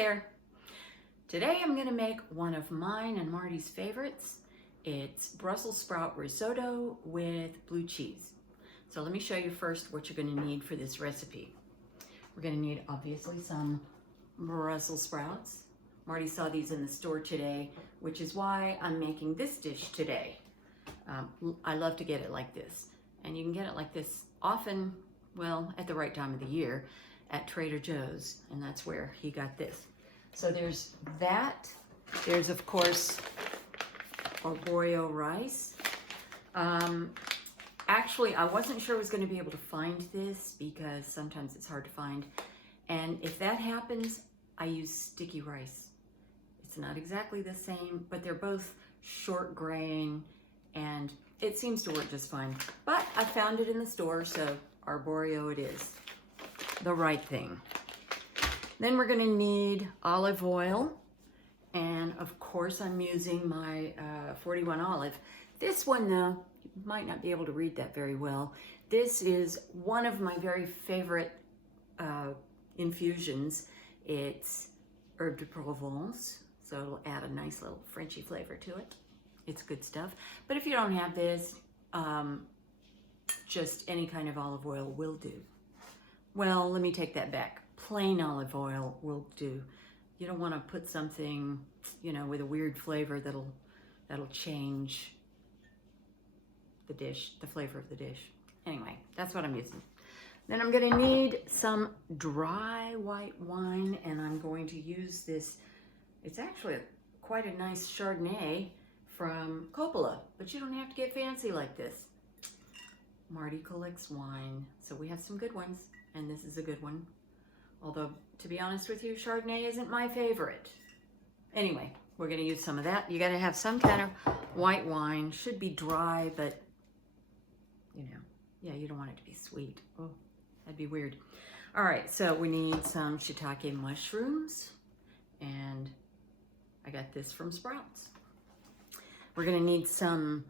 there. Today I'm going to make one of mine and Marty's favorites. It's Brussels sprout risotto with blue cheese. So let me show you first what you're going to need for this recipe. We're going to need obviously some Brussels sprouts. Marty saw these in the store today, which is why I'm making this dish today. I love to get it like this. And you can get it like this often, well, at the right time of the year at Trader Joe's, and that's where he got this. So there's that. There's, of course, Arborio Rice. Actually, I wasn't sure I was going to be able to find this because sometimes it's hard to find. And if that happens, I use sticky rice. It's not exactly the same, but they're both short grain and it seems to work just fine. But I found it in the store, so Arborio it is. The right thing. Then we're going to need olive oil, and of course I'm using my 41 olive. This one though, you might not be able to read that very well. This is one of my very favorite infusions. It's herbe de Provence, so it'll add a nice little Frenchy flavor to it. It's good stuff. But if you don't have this, just any kind of olive oil will do. Well, let me take that back. Plain olive oil will do. You don't want to put something, you know, with a weird flavor that'll change the dish, the flavor of the dish. Anyway, that's what I'm using. Then I'm going to need some dry white wine, and I'm going to use this. It's actually quite a nice Chardonnay from Coppola, but you don't have to get fancy like this. Marty collects wine, so we have some good ones, and this is a good one. Although, to be honest with you, Chardonnay isn't my favorite. Anyway, we're going to use some of that. You got to have some kind of white wine. Should be dry, but, you know, yeah, you don't want it to be sweet. Oh, that'd be weird. All right, so we need some Shitake mushrooms, and I got this from Sprouts. We're going to need some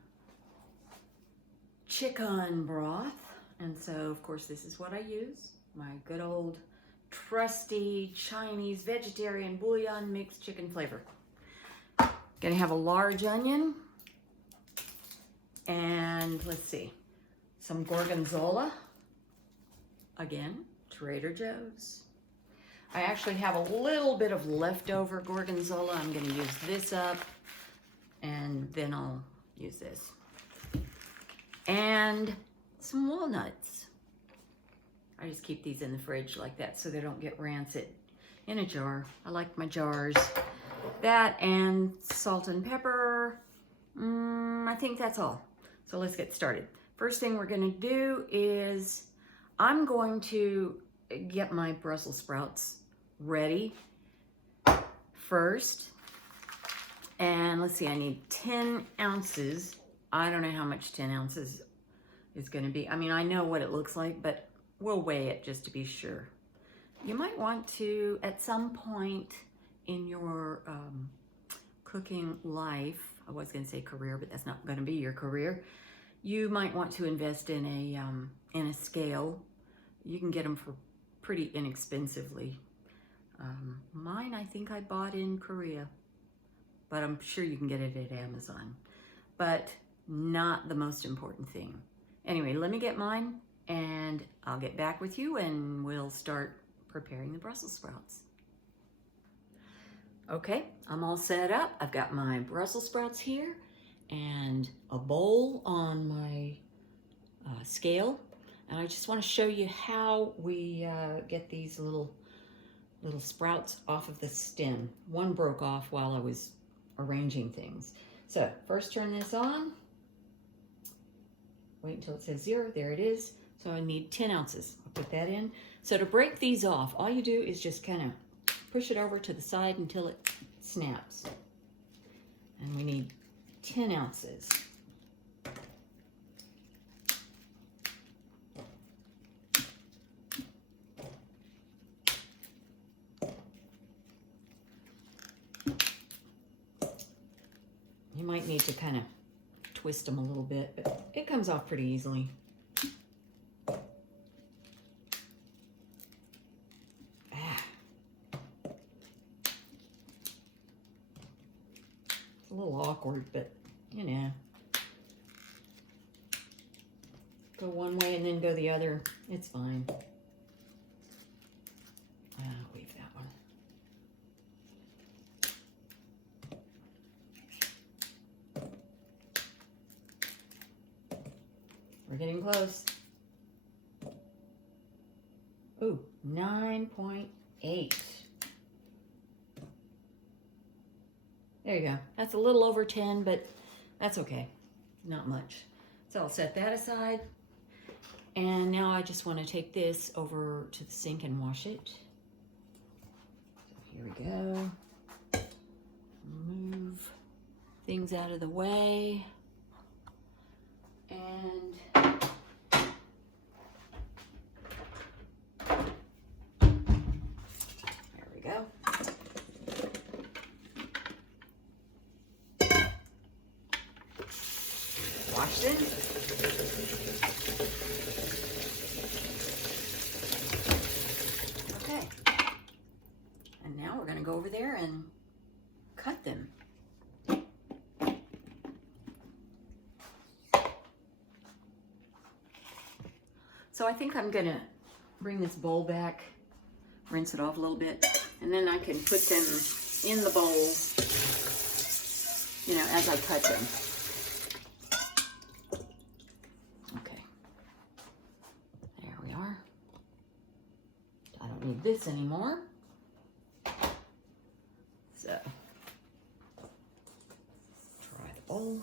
chicken broth, and so, of course, this is what I use. My good old trusty Chinese vegetarian bouillon mixed chicken flavor. Gonna have a large onion, and let's see, some Gorgonzola. Again, Trader Joe's. I actually have a little bit of leftover Gorgonzola. I'm gonna use this up, and then I'll use this. And some walnuts. I just keep these in the fridge like that so they don't get rancid. In a jar. I like my jars. That and salt and pepper. I think that's all. So let's get started. First thing we're going to do is I'm going to get my Brussels sprouts ready first. And let's see, I need 10 ounces. I don't know how much 10 ounces is going to be. I mean, I know what it looks like, but we'll weigh it just to be sure. You might want to, at some point in your cooking life, I was going to say career, but that's not going to be your career. You might want to invest in a scale. You can get them for pretty inexpensively. Mine, I think I bought in Korea, but I'm sure you can get it at Amazon. But not the most important thing. Anyway, let me get mine, and I'll get back with you and we'll start preparing the Brussels sprouts. Okay, I'm all set up. I've got my Brussels sprouts here and a bowl on my scale. And I just want to show you how we get these little sprouts off of the stem. One broke off while I was arranging things. So first turn this on. Wait until it says 0. There it is. So I need 10 ounces. I'll put that in. So to break these off, all you do is just kind of push it over to the side until it snaps. And we need 10 ounces. You might need to kind of twist them a little bit, but it comes off pretty easily. awkward, but you know. Go one way and then go the other. It's fine. I'll leave that one. We're getting close. Ooh, 9.8. There you go. That's a little over 10, but that's okay. Not much. So I'll set that aside. And now I just want to take this over to the sink and wash it. So here we go. Move things out of the way. And there we go. Wash this. Okay. And now we're going to go over there and cut them. So I think I'm going to bring this bowl back, rinse it off a little bit, and then I can put them in the bowl, you know, as I cut them. Okay. There we are. I don't need this anymore. So, try the bowl.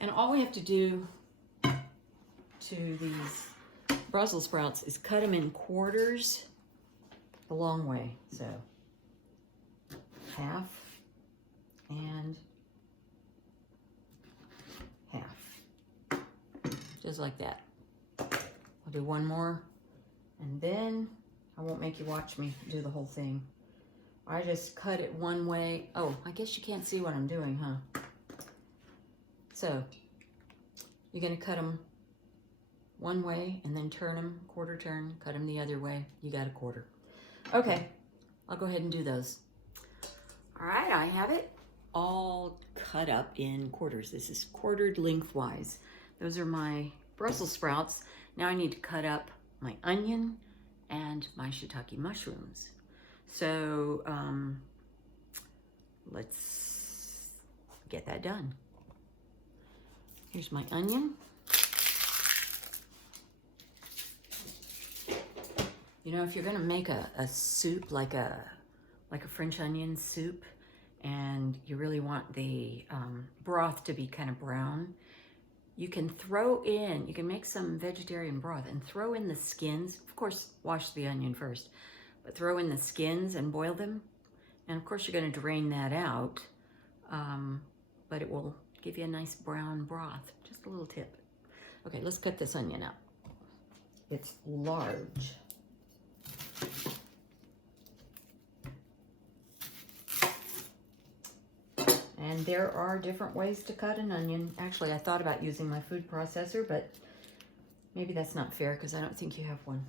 And all we have to do to these Brussels sprouts is cut them in quarters the long way. So half and half, just like that. I'll do one more and then I won't make you watch me do the whole thing. I just cut it one way. Oh, I guess you can't see what I'm doing, huh? So you're gonna cut them one way and then turn them, quarter turn, cut them the other way. You got a quarter. Okay, I'll go ahead and do those. All right, I have it all cut up in quarters. This is quartered lengthwise. Those are my Brussels sprouts. Now I need to cut up my onion and my shiitake mushrooms. So let's get that done. Here's my onion. You know, if you're gonna make a soup, like a French onion soup, and you really want the broth to be kind of brown, you can you can make some vegetarian broth and throw in the skins. Of course, wash the onion first, but throw in the skins and boil them. And of course, you're gonna drain that out, but it will give you a nice brown broth. Just a little tip. Okay, let's cut this onion up. It's large. And there are different ways to cut an onion. Actually, I thought about using my food processor, but maybe that's not fair because I don't think you have one.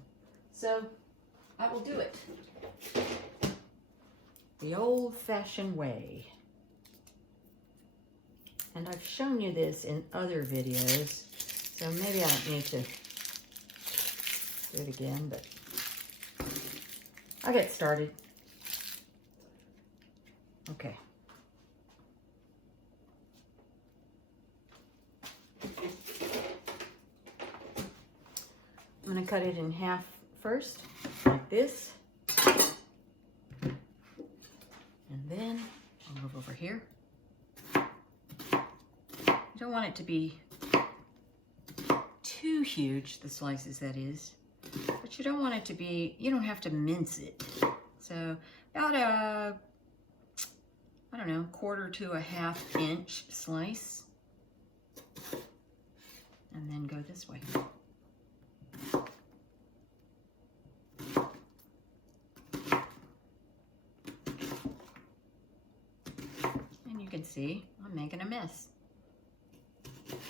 So I will do it the old-fashioned way. And I've shown you this in other videos, so maybe I don't need to do it again, but I'll get started. Okay. I'm going to cut it in half first, like this. And then I'll move over here. You don't want it to be too huge, the slices that is, but you don't want it to be, you don't have to mince it. So about a, I don't know, quarter to a half inch slice. And then go this way. And you can see I'm making a mess.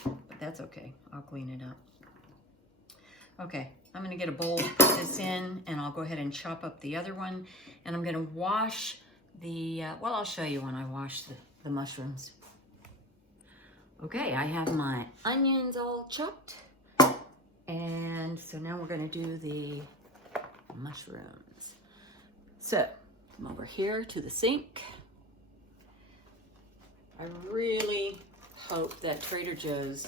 But that's okay. I'll clean it up. Okay, I'm going to get a bowl to put this in, and I'll go ahead and chop up the other one. And I'm going to wash the, well, I'll show you when I wash the the mushrooms. Okay, I have my onions all chopped. And so now we're gonna do the mushrooms. So, I'm over here to the sink. I really hope that Trader Joe's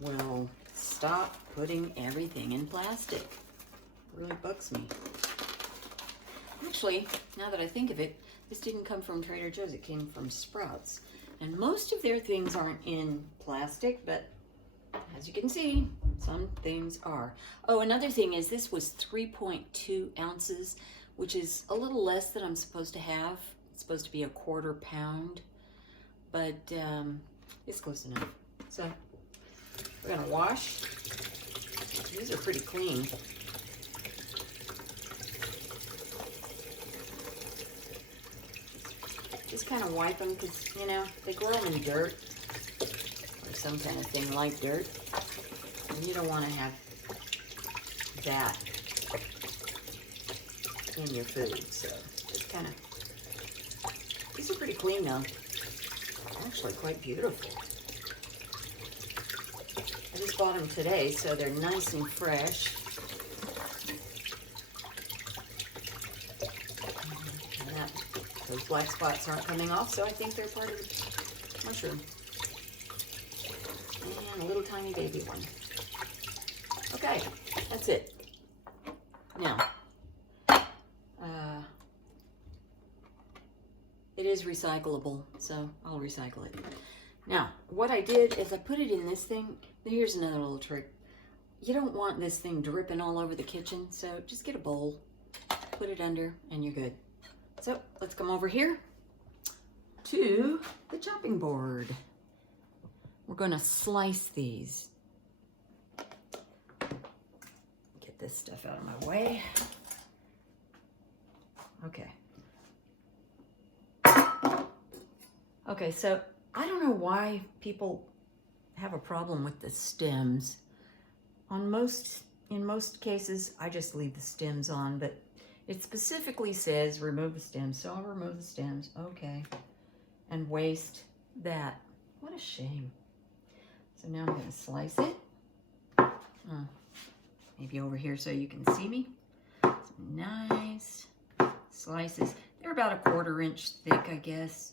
will stop putting everything in plastic. It really bugs me. Actually, now that I think of it, this didn't come from Trader Joe's, it came from Sprouts. And most of their things aren't in plastic, but as you can see, some things are. Oh, another thing is this was 3.2 ounces, which is a little less than I'm supposed to have. It's supposed to be a 1/4 pound, but it's close enough. So we're gonna wash. These are pretty clean. Just kind of wipe them because, you know, they grow them in dirt or some kind of thing like dirt. And you don't want to have that in your food. So just kind of, these are pretty clean though. Actually quite beautiful. I just bought them today, so they're nice and fresh. Those black spots aren't coming off, so I think they're part of the mushroom. And a little tiny baby one. Okay, that's it. Now, it is recyclable, so I'll recycle it. Now, what I did is I put it in this thing. Here's another little trick. You don't want this thing dripping all over the kitchen, so just get a bowl, put it under, and you're good. So let's come over here to the chopping board. We're going to slice these. Get this stuff out of my way. Okay. Okay, so I don't know why people have a problem with the stems. In most cases, I just leave the stems on, but it specifically says remove the stems, so I'll remove the stems. Okay. And waste that. What a shame. So now I'm going to slice it. Maybe over here so you can see me. Some nice slices. They're about 1/4 inch thick, I guess.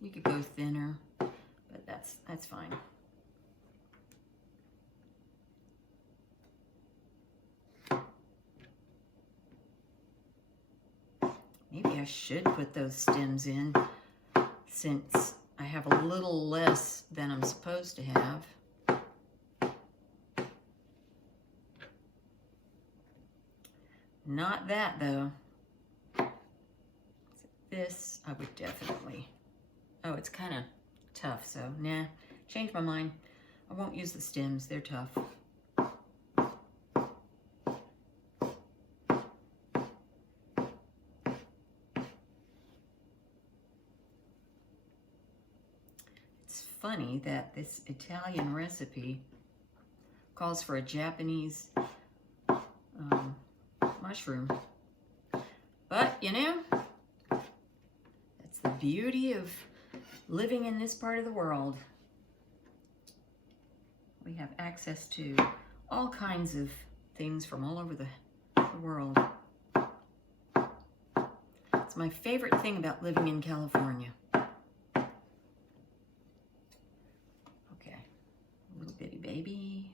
You could go thinner, but that's fine. Maybe I should put those stems in since I have a little less than I'm supposed to have. Not that though. This I would definitely. Oh, it's kind of tough, so nah, change my mind. I won't use the stems, they're tough. Funny that this Italian recipe calls for a Japanese mushroom, but you know, that's the beauty of living in this part of the world. We have access to all kinds of things from all over the world. It's my favorite thing about living in California. Baby,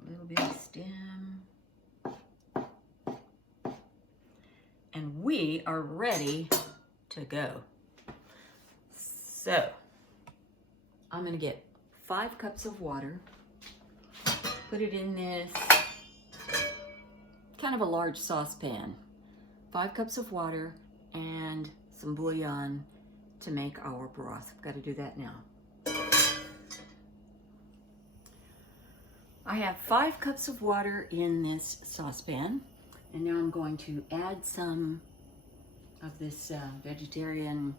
a little bit of stem, and we are ready to go. So I'm going to get 5 cups of water, put it in this kind of a large saucepan. 5 cups of water and some bouillon to make our broth. I've got to do that now. I have 5 cups of water in this saucepan, and now I'm going to add some of this vegetarian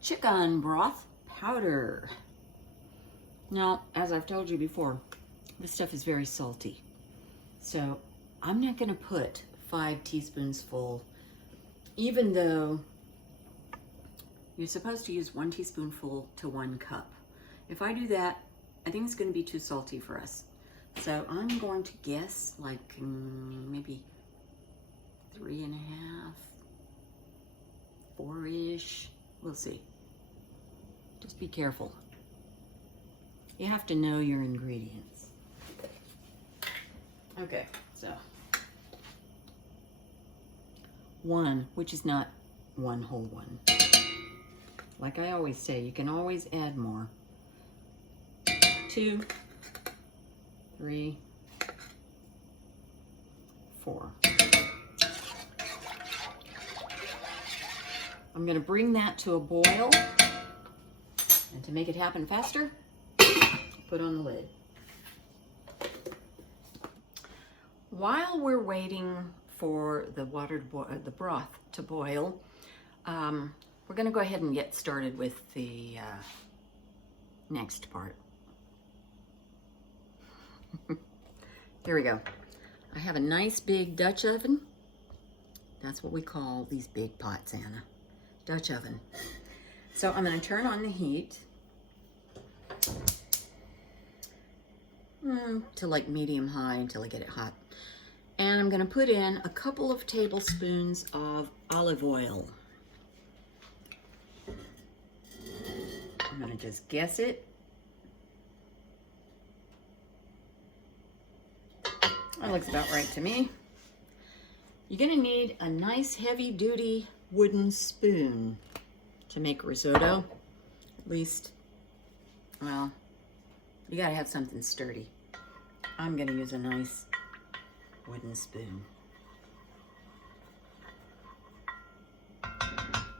chicken broth powder. Now, as I've told you before, this stuff is very salty, so I'm not going to put 5 teaspoons full, even though you're supposed to use 1 teaspoonful to 1 cup. If I do that, I think it's going to be too salty for us. So I'm going to guess like maybe 3.5, 4-ish. We'll see. Just be careful. You have to know your ingredients. Okay, so 1, which is not 1 whole one. Like I always say, you can always add more. 2, 3, 4. I'm going to bring that to a boil, and to make it happen faster, put on the lid. While we're waiting for the the broth to boil, we're going to go ahead and get started with the next part. Here we go. I have a nice big Dutch oven. That's what we call these big pots, Anna. Dutch oven. So I'm going to turn on the heat to like medium high until I get it hot. And I'm going to put in a couple of tablespoons of olive oil. I'm going to just guess it. That looks about right to me. You're going to need a nice heavy-duty wooden spoon to make risotto. At least, well, you got to have something sturdy. I'm going to use a nice wooden spoon.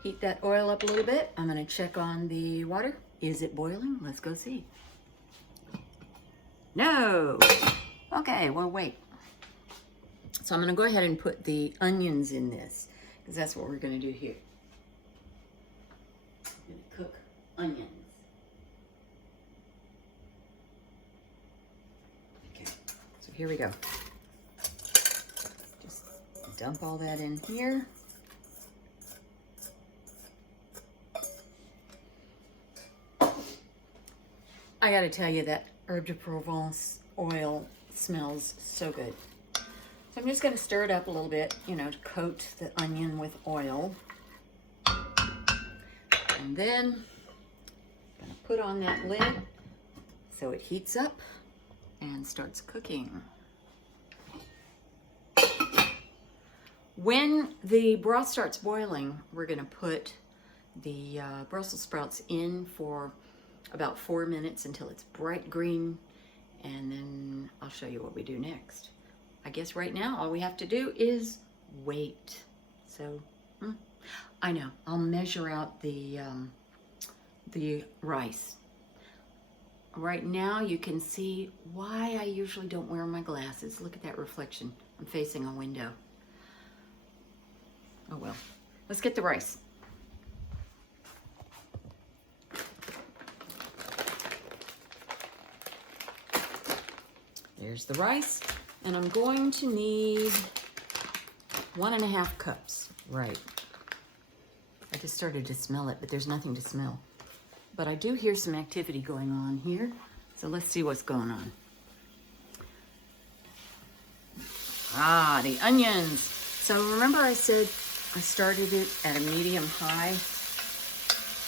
Heat that oil up a little bit. I'm going to check on the water. Is it boiling? Let's go see. No! Okay, well, wait. So I'm going to go ahead and put the onions in this, because that's what we're going to do here. I'm going to cook onions. Okay, so here we go. Just dump all that in here. I got to tell you that Herbe de Provence oil smells so good. So I'm just going to stir it up a little bit, you know, to coat the onion with oil. And then I'm going to put on that lid so it heats up and starts cooking. When the broth starts boiling, we're going to put the Brussels sprouts in for about 4 minutes until it's bright green, and then I'll show you what we do next. I guess right now all we have to do is wait. So I know I'll measure out the rice. Right now you can see why I usually don't wear my glasses. Look at that reflection. I'm facing a window. Oh well. Let's get the rice. There's the rice, and I'm going to need 1.5 cups. Right. I just started to smell it, but there's nothing to smell. But I do hear some activity going on here, so let's see what's going on. Ah, the onions. So remember I said I started it at a medium-high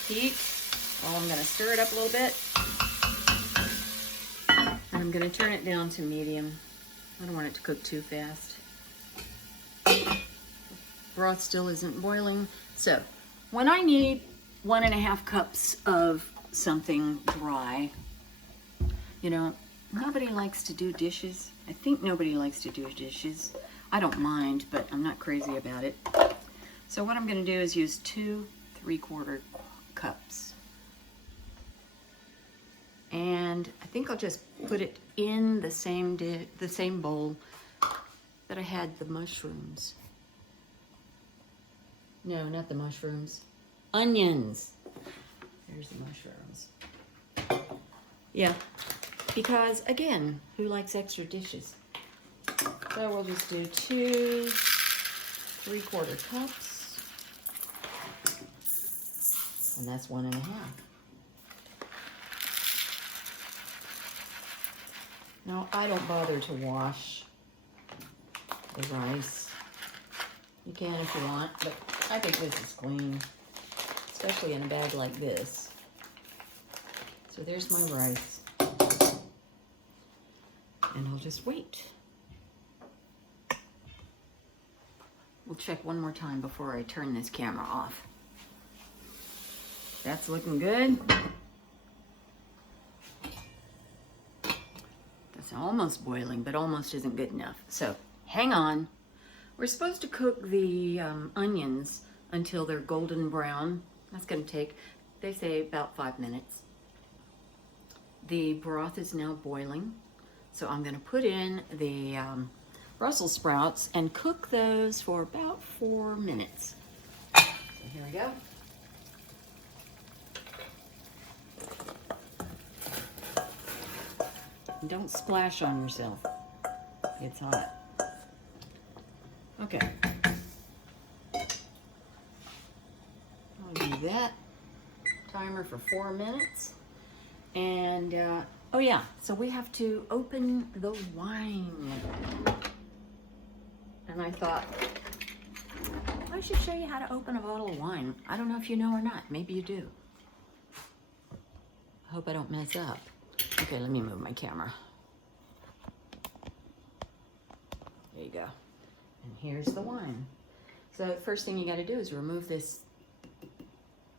heat? Well, I'm going to stir it up a little bit. I'm going to turn it down to medium. I don't want it to cook too fast. Broth still isn't boiling. So when I need 1.5 cups of something dry, you know, nobody likes to do dishes. I think nobody likes to do dishes. I don't mind, but I'm not crazy about it. So what I'm going to do is use 2 3/4 cups. And I think I'll just put it in the same bowl that I had the mushrooms. No, not the mushrooms. Onions. There's the mushrooms. Yeah, because again, who likes extra dishes? So we'll just do 2 3/4 cups. And that's 1.5. Now, I don't bother to wash the rice. You can if you want, but I think this is clean, especially in a bag like this. So there's my rice. And I'll just wait. We'll check one more time before I turn this camera off. That's looking good. That's almost boiling, but almost isn't good enough. So hang on. We're supposed to cook the onions until they're golden brown. That's going to take, they say, about 5 minutes. The broth is now boiling. So I'm going to put in the Brussels sprouts and cook those for about 4 minutes. So here we go. Don't splash on yourself. It's hot. Okay. I'll do that. Timer for 4 minutes. And, oh yeah, so we have to open the wine. And I thought, I should show you how to open a bottle of wine. I don't know if you know or not. Maybe you do. I hope I don't mess up. Okay, let me move my camera. There you go. And here's the wine. So the first thing you got to do is remove this,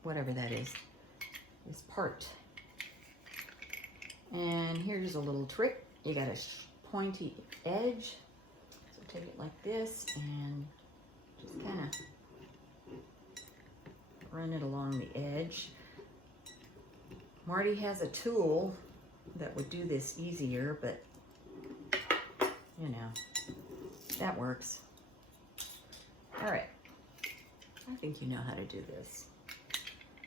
whatever that is, this part. And here's a little trick. You got a pointy edge. So take it like this and just kind of run it along the edge. Marty has a tool that would do this easier, but you know, that works. All right, I think you know how to do this.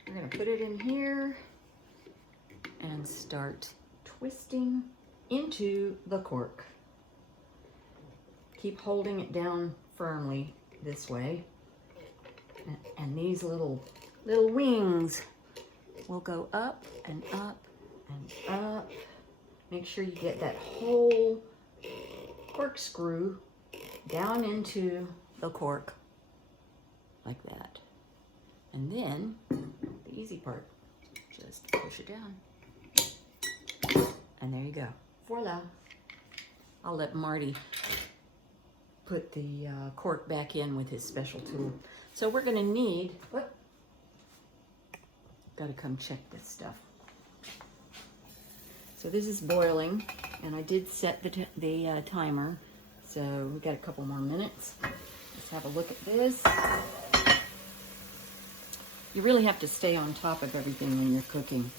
We're gonna put it in here and start twisting into the cork. Keep holding it down firmly this way, and these little wings will go up and up and up. Make sure you get that whole corkscrew down into the cork like that. And then the easy part, just push it down. And there you go. Voila. I'll let Marty put the cork back in with his special tool. So we're gonna need, gotta come check this stuff. So this is boiling, and I did set the timer, so we got a couple more minutes. Let's have a look at this. You really have to stay on top of everything when you're cooking.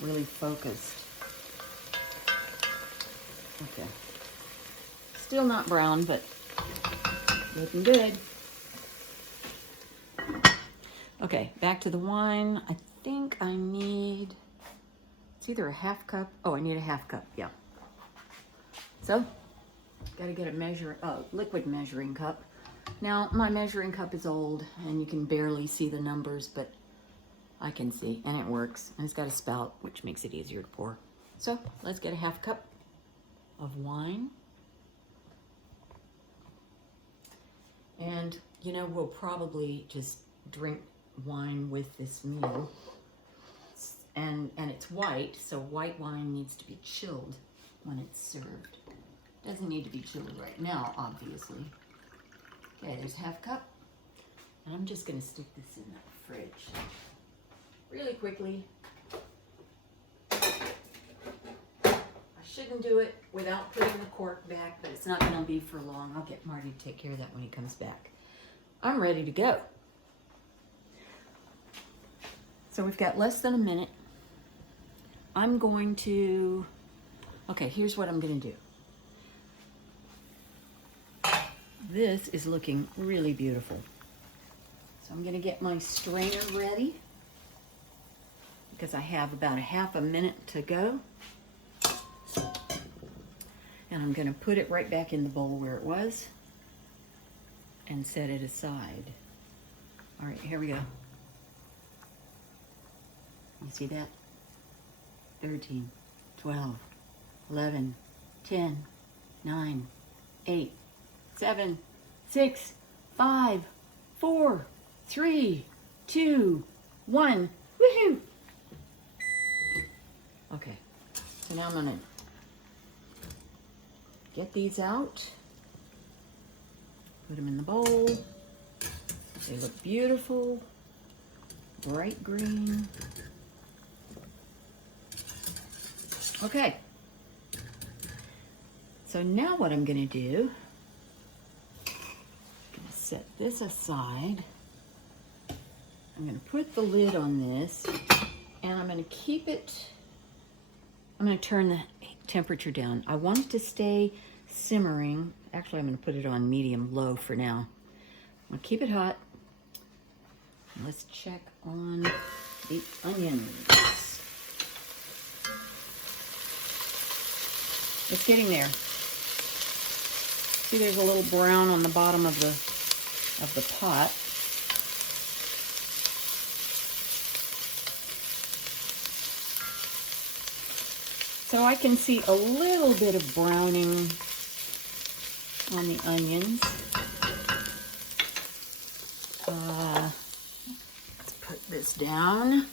Really focused. Okay. Still not brown, but looking good. Okay, back to the wine. I think I need, it's either a half cup. Oh, I need a half cup, yeah. So, gotta get a liquid measuring cup. Now, my measuring cup is old, and you can barely see the numbers, but I can see, and it works. And it's got a spout, which makes it easier to pour. So, let's get a half cup of wine. And, you know, we'll probably just drink wine with this meal. And it's white, so white wine needs to be chilled when it's served. Doesn't need to be chilled right now, obviously. Okay, there's half cup. And I'm just gonna stick this in the fridge really quickly. I shouldn't do it without putting the cork back, but it's not gonna be for long. I'll get Marty to take care of that when he comes back. I'm ready to go. So we've got less than a minute. I'm going to, okay, here's what I'm gonna do. This is looking really beautiful. So I'm gonna get my strainer ready because I have about a half a minute to go. And I'm gonna put it right back in the bowl where it was and set it aside. All right, here we go. You see that? 13, 12, 11, 10, 9, 8, 7, 6, 5, 4, 3, 2, 1. Woohoo! Okay, so now I'm gonna get these out, put them in the bowl. They look beautiful, bright green. Okay, so now what I'm gonna do, I'm gonna set this aside. I'm gonna put the lid on this, and I'm gonna keep it, I'm gonna turn the temperature down. I want it to stay simmering. Actually, I'm gonna put it on medium-low for now. I'm gonna keep it hot. Let's check on the onions. It's getting there. See, there's a little brown on the bottom of the pot. So I can see a little bit of browning on the onions. Let's put this down and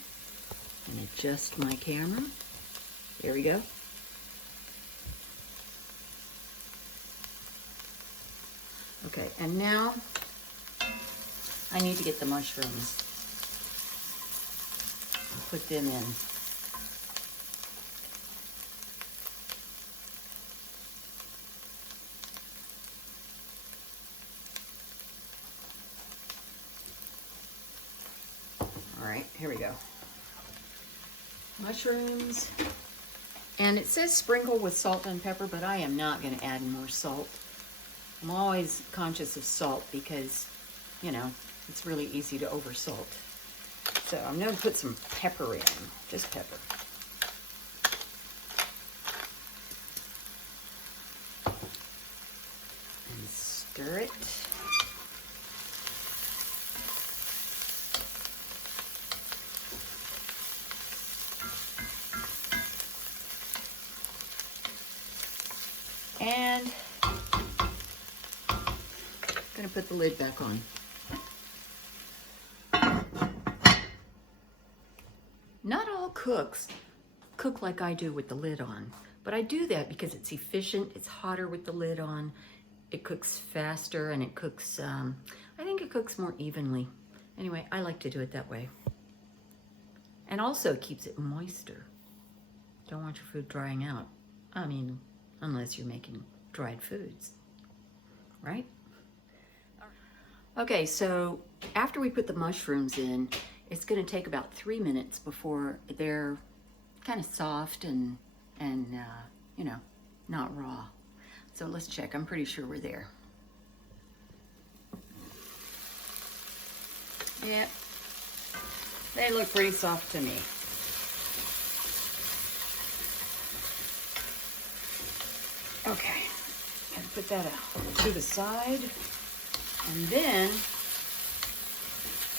adjust my camera. There we go. Okay, and now I need to get the mushrooms. I'll put them in. All right, here we go. Mushrooms. And it says sprinkle with salt and pepper, but I am not going to add more salt. I'm always conscious of salt because, you know, it's really easy to oversalt. So I'm going to put some pepper in, just pepper. And stir it. And I'm going to put the lid back on. Not all cooks cook like I do with the lid on, but I do that because it's efficient. It's hotter with the lid on. It cooks faster, and it cooks, I think it cooks more evenly. Anyway, I like to do it that way. And also it keeps it moister. Don't want your food drying out. I mean, unless you're making dried foods, right? Okay, so after we put the mushrooms in, it's going to take about 3 minutes before they're kind of soft and you know, not raw. So let's check. I'm pretty sure we're there. Yeah, they look pretty soft to me. Okay, gotta put that to the side, and then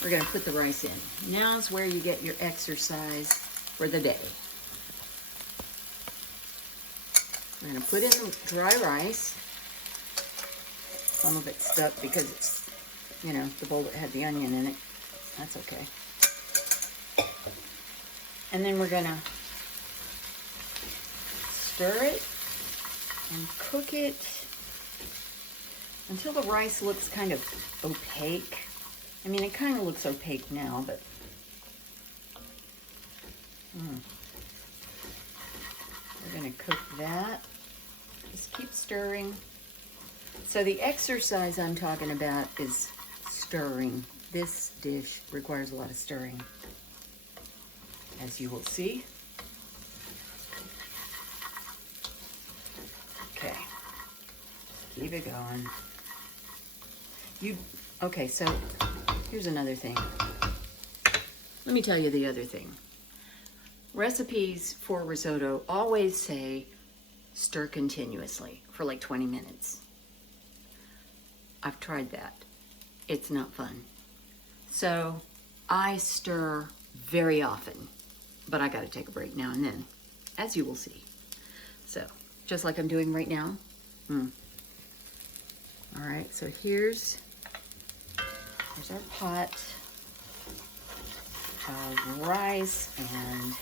we're gonna put the rice in. Now's where you get your exercise for the day. We're gonna put in the dry rice. Some of it's stuck because it's, you know, the bowl that had the onion in it. That's okay. And then we're gonna stir it and cook it until the rice looks kind of opaque. I mean, it kind of looks opaque now, but we're gonna cook that. Just keep stirring. So the exercise I'm talking about is stirring. This dish requires a lot of stirring, as you will see. Okay, keep it going. Okay, so here's another thing. Let me tell you the other thing. Recipes for risotto always say stir continuously for like 20 minutes. I've tried that. It's not fun. So I stir very often, but I got to take a break now and then, as you will see. So, just like I'm doing right now. All right, so here's our pot of rice and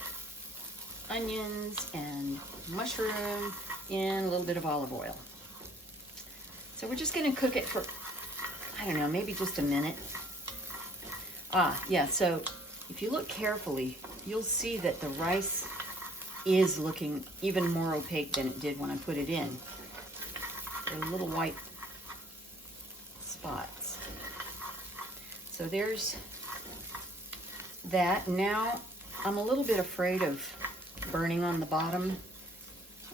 onions and mushroom and a little bit of olive oil. So we're just gonna cook it for, I don't know, maybe just a minute. Yeah, so if you look carefully, you'll see that the rice is looking even more opaque than it did when I put it in. There are little white spots. So there's that. Now I'm a little bit afraid of burning on the bottom,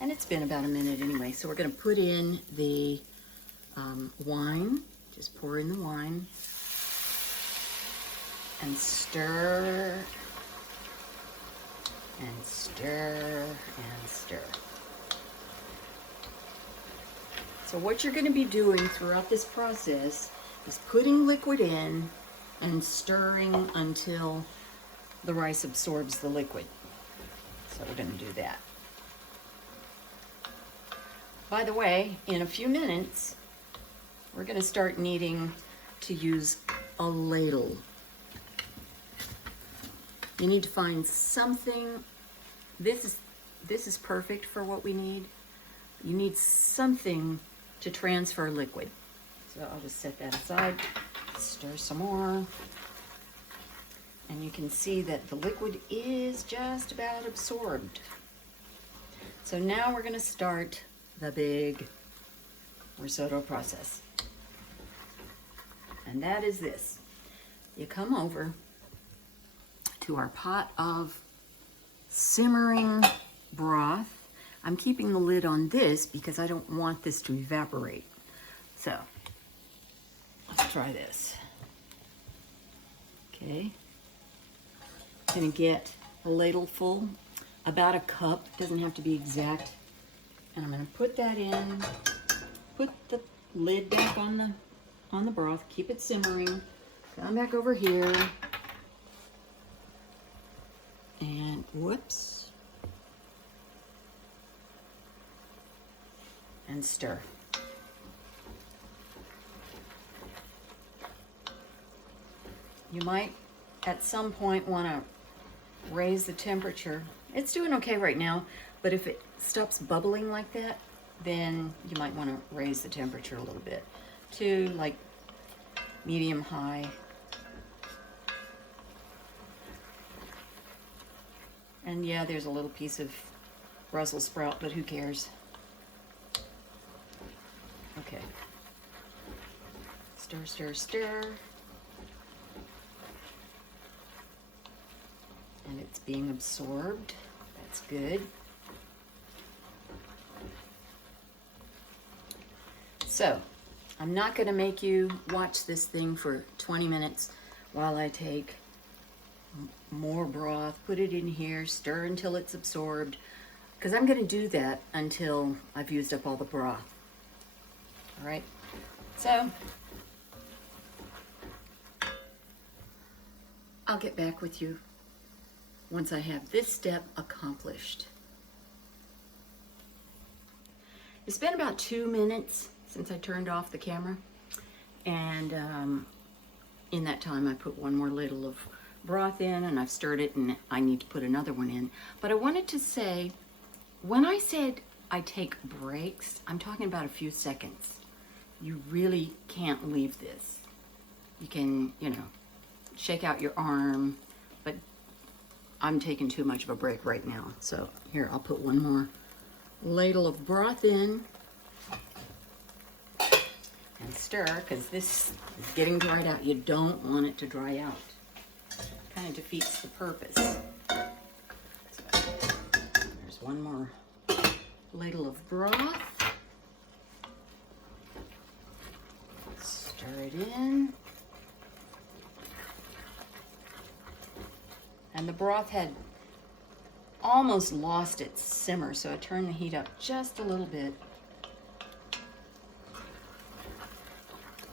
and it's been about a minute anyway. So we're gonna put in the wine. Just pour in the wine and stir and stir and stir. So what you're going to be doing throughout this process is putting liquid in and stirring until the rice absorbs the liquid. So we're going to do that. By the way, in a few minutes, we're going to start needing to use a ladle. You need to find something. This is perfect for what we need. You need something to transfer liquid. So I'll just set that aside, stir some more. And you can see that the liquid is just about absorbed. So now we're going to start the big risotto process. And that is this. You come over to our pot of simmering broth. I'm keeping the lid on this because I don't want this to evaporate. So let's try this. Okay. I'm gonna get a ladle full, about a cup, doesn't have to be exact. And I'm gonna put that in, put the lid back on the broth, keep it simmering. Come back over here. And whoops. And stir. You might at some point want to raise the temperature. It's doing okay right now, but if it stops bubbling like that, then you might want to raise the temperature a little bit to like medium high. And yeah, there's a little piece of Brussels sprout, but who cares? Okay. Stir, stir, stir. And it's being absorbed. That's good. So, I'm not going to make you watch this thing for 20 minutes while I take more broth, put it in here, stir until it's absorbed, because I'm going to do that until I've used up all the broth. All right, so I'll get back with you once I have this step accomplished. It's been about 2 minutes since I turned off the camera, and in that time I put one more ladle of broth in, and I've stirred it, and I need to put another one in. But I wanted to say, when I said I take breaks, I'm talking about a few seconds. You really can't leave this. You can, shake out your arm, but I'm taking too much of a break right now. So here, I'll put one more ladle of broth in and stir, because this is getting dried out. You don't want it to dry out. Kind of defeats the purpose. So, there's one more ladle of broth. Stir it in. And the broth had almost lost its simmer, so I turned the heat up just a little bit.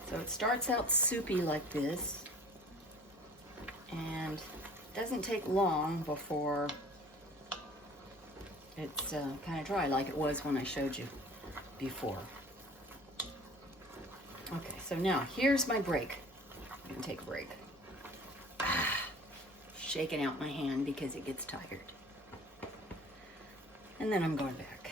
So it starts out soupy like this, and it doesn't take long before it's kind of dry like it was when I showed you before. Okay, so now here's my break. I'm gonna take a break. Shaking out my hand because it gets tired. And then I'm going back.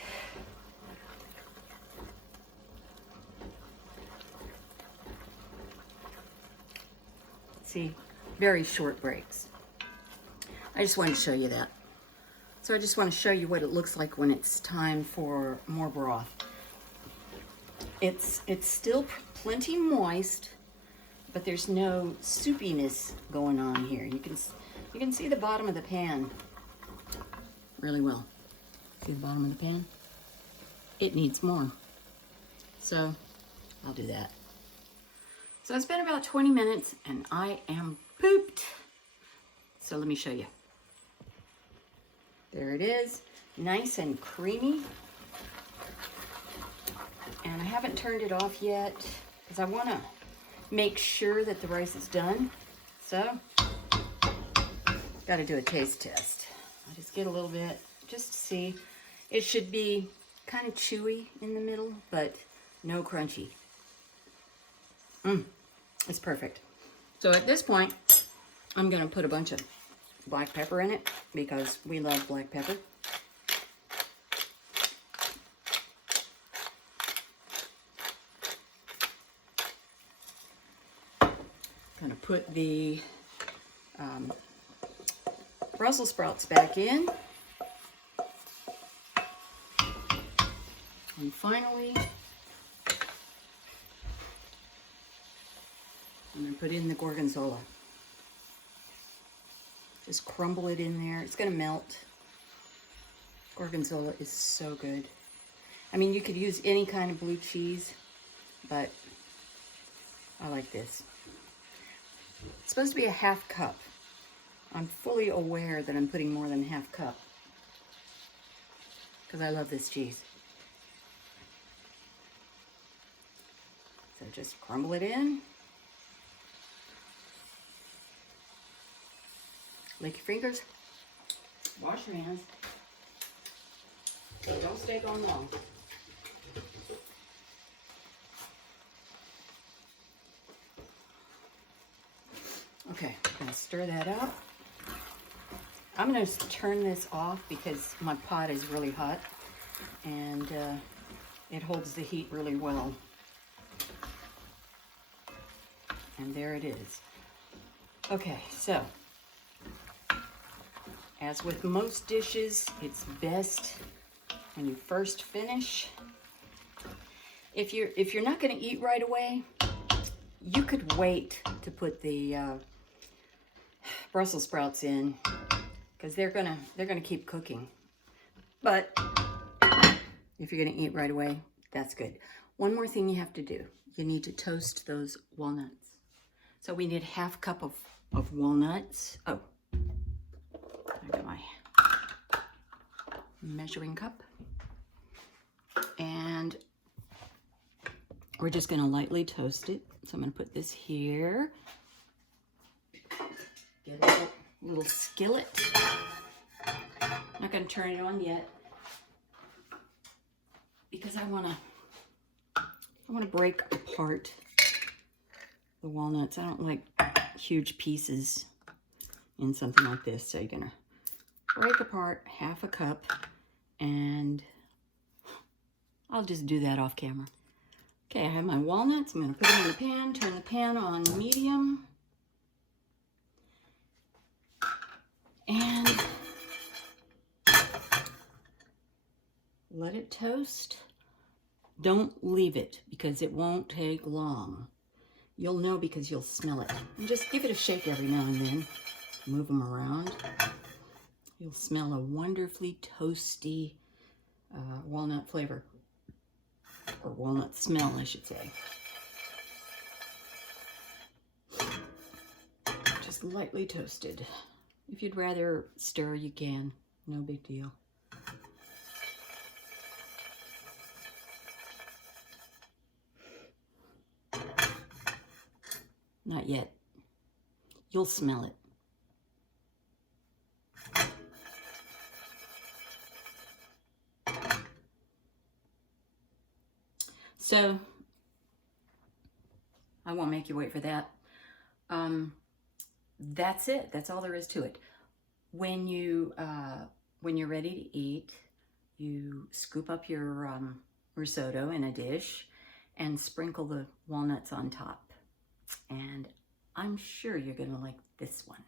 See, very short breaks. I just wanted to show you that. So I just want to show you what it looks like when it's time for more broth. It's still plenty moist, but there's no soupiness going on here. You can see the bottom of the pan really well. See the bottom of the pan? It needs more. So I'll do that. So it's been about 20 minutes and I am pooped. So let me show you. There it is, nice and creamy. And I haven't turned it off yet because I want to make sure that the rice is done. So, got to do a taste test. I just get a little bit just to see. It should be kind of chewy in the middle, but no crunchy. It's perfect. So at this point, I'm going to put a bunch of black pepper in it because we love black pepper. Gonna put the Brussels sprouts back in. And finally, I'm gonna put in the Gorgonzola. Just crumble it in there. It's gonna melt. Gorgonzola is so good. I mean, you could use any kind of blue cheese, but I like this. It's supposed to be a half cup. I'm fully aware that I'm putting more than a half cup because I love this cheese. So just crumble it in. Lick your fingers. Wash your hands. So don't stay gone long. Okay, I'm gonna stir that up. I'm gonna turn this off because my pot is really hot and it holds the heat really well. And there it is. Okay, so as with most dishes, it's best when you first finish. If you're not gonna eat right away, you could wait to put the Brussels sprouts in because they're gonna keep cooking. But if you're gonna eat right away, that's good. One more thing you have to do. You need to toast those walnuts. So we need half cup of walnuts. Oh, I got my measuring cup. And we're just gonna lightly toast it. So I'm gonna put this here. Get a little skillet. I'm not gonna turn it on yet because I wanna break apart the walnuts. I don't like huge pieces in something like this. So you're gonna break apart half a cup, and I'll just do that off camera. Okay, I have my walnuts. I'm gonna put them in the pan, turn the pan on medium. And let it toast. Don't leave it because it won't take long. You'll know because you'll smell it. And just give it a shake every now and then. Move them around. You'll smell a wonderfully toasty walnut flavor. Or walnut smell, I should say. Just lightly toasted. If you'd rather stir, you can. No big deal. Not yet. You'll smell it. So I won't make you wait for that. That's it. That's all there is to it. When you're ready to eat, you scoop up your risotto in a dish and sprinkle the walnuts on top. And I'm sure you're gonna like this one.